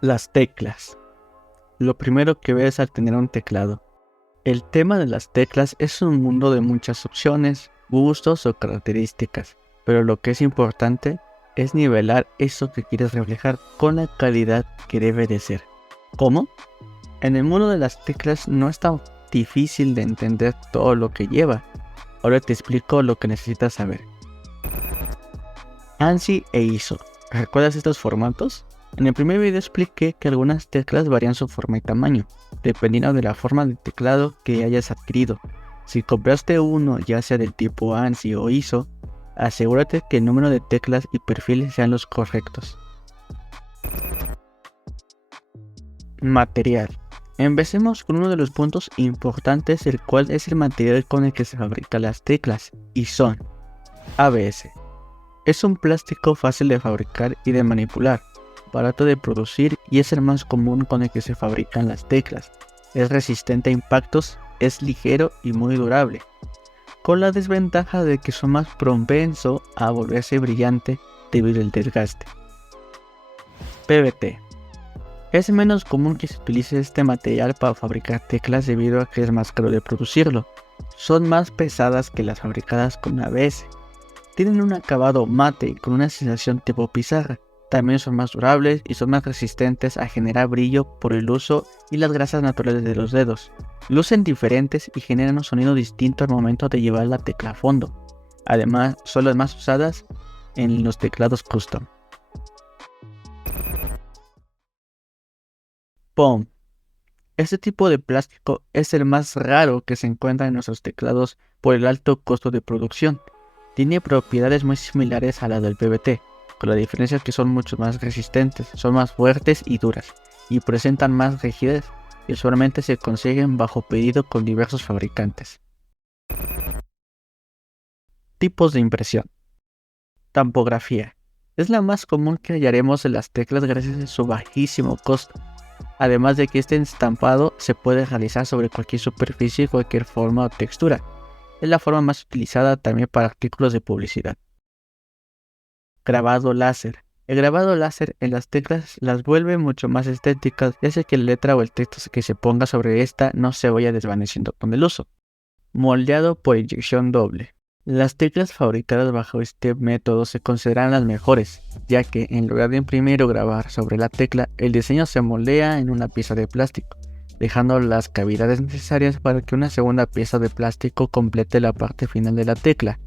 Las teclas. Lo primero que ves al tener un teclado. El tema de las teclas es un mundo de muchas opciones, gustos o características, pero lo que es importante es nivelar eso que quieres reflejar con la calidad que debe de ser. ¿Cómo? En el mundo de las teclas no es tan difícil de entender todo lo que lleva. Ahora te explico lo que necesitas saber. ANSI e ISO. ¿Recuerdas estos formatos? En el primer video expliqué que algunas teclas varían su forma y tamaño, dependiendo de la forma de teclado que hayas adquirido. Si compraste uno, ya sea del tipo ANSI o ISO, asegúrate que el número de teclas y perfiles sean los correctos. Material. Empecemos con uno de los puntos importantes, el cual es el material con el que se fabrican las teclas, y son ABS. Es un plástico fácil de fabricar y de manipular, barato de producir y es el más común con el que se fabrican las teclas. Es resistente a impactos, es ligero y muy durable, con la desventaja de que son más propenso a volverse brillante debido al desgaste. PVT. Es menos común que se utilice este material para fabricar teclas debido a que es más caro de producirlo. Son más pesadas que las fabricadas con ABS. Tienen un acabado mate y con una sensación tipo pizarra. También son más durables y son más resistentes a generar brillo por el uso y las grasas naturales de los dedos. Lucen diferentes y generan un sonido distinto al momento de llevar la tecla a fondo. Además, son las más usadas en los teclados custom. POM. Este tipo de plástico es el más raro que se encuentra en nuestros teclados por el alto costo de producción. Tiene propiedades muy similares a las del PVT, con la diferencia que son mucho más resistentes, son más fuertes y duras, y presentan más rigidez, y usualmente se consiguen bajo pedido con diversos fabricantes. Tipos de impresión. Tampografía. Es la más común que hallaremos en las teclas gracias a su bajísimo costo. Además de que este estampado se puede realizar sobre cualquier superficie y cualquier forma o textura. Es la forma más utilizada también para artículos de publicidad. Grabado láser. El grabado láser en las teclas las vuelve mucho más estéticas y hace que la letra o el texto que se ponga sobre esta no se vaya desvaneciendo con el uso. Moldeado por inyección doble. Las teclas fabricadas bajo este método se consideran las mejores, ya que en lugar de imprimir o grabar sobre la tecla, el diseño se moldea en una pieza de plástico, dejando las cavidades necesarias para que una segunda pieza de plástico complete la parte final de la tecla.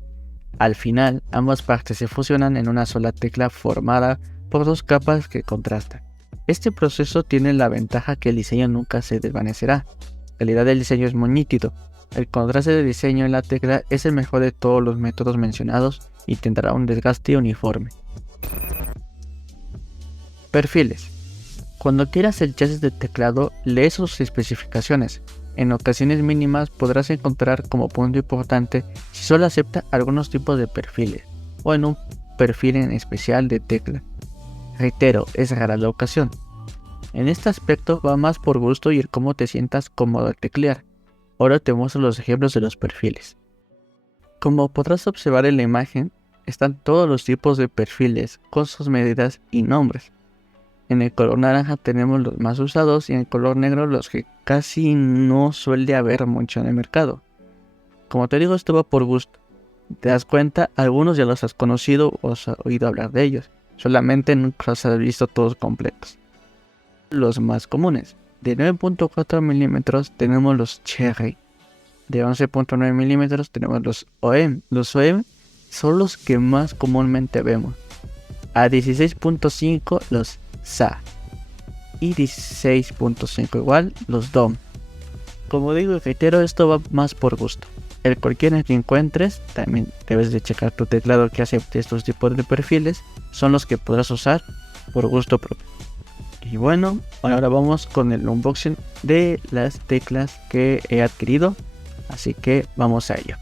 Al final, ambas partes se fusionan en una sola tecla formada por dos capas que contrastan. Este proceso tiene la ventaja que el diseño nunca se desvanecerá. La calidad del diseño es muy nítido. El contraste de diseño en la tecla es el mejor de todos los métodos mencionados y tendrá un desgaste uniforme. Perfiles. Cuando quieras el chasis de teclado, lee sus especificaciones. En ocasiones mínimas podrás encontrar como punto importante si solo acepta algunos tipos de perfiles o en un perfil en especial de tecla. Reitero, es rara la ocasión. En este aspecto va más por gusto y el cómo te sientas cómodo al teclear. Ahora te muestro los ejemplos de los perfiles. Como podrás observar en la imagen, están todos los tipos de perfiles con sus medidas y nombres. En el color naranja tenemos los más usados y en el color negro los que casi no suele haber mucho en el mercado. Como te digo, esto va por gusto. Te das cuenta, algunos ya los has conocido o has oído hablar de ellos, solamente nunca los has visto todos completos. Los más comunes. De 9.4 milímetros tenemos los Cherry. De 11.9 milímetros tenemos los OEM. Los OEM son los que más comúnmente vemos. A 16.5 los SA. Y 16.5 igual los DOM. Como digo y reitero, esto va más por gusto. El cualquiera que encuentres, también debes de checar tu teclado que acepte estos tipos de perfiles. Son los que podrás usar por gusto propio. Y bueno, ahora vamos con el unboxing de las teclas que he adquirido, así que vamos a ello.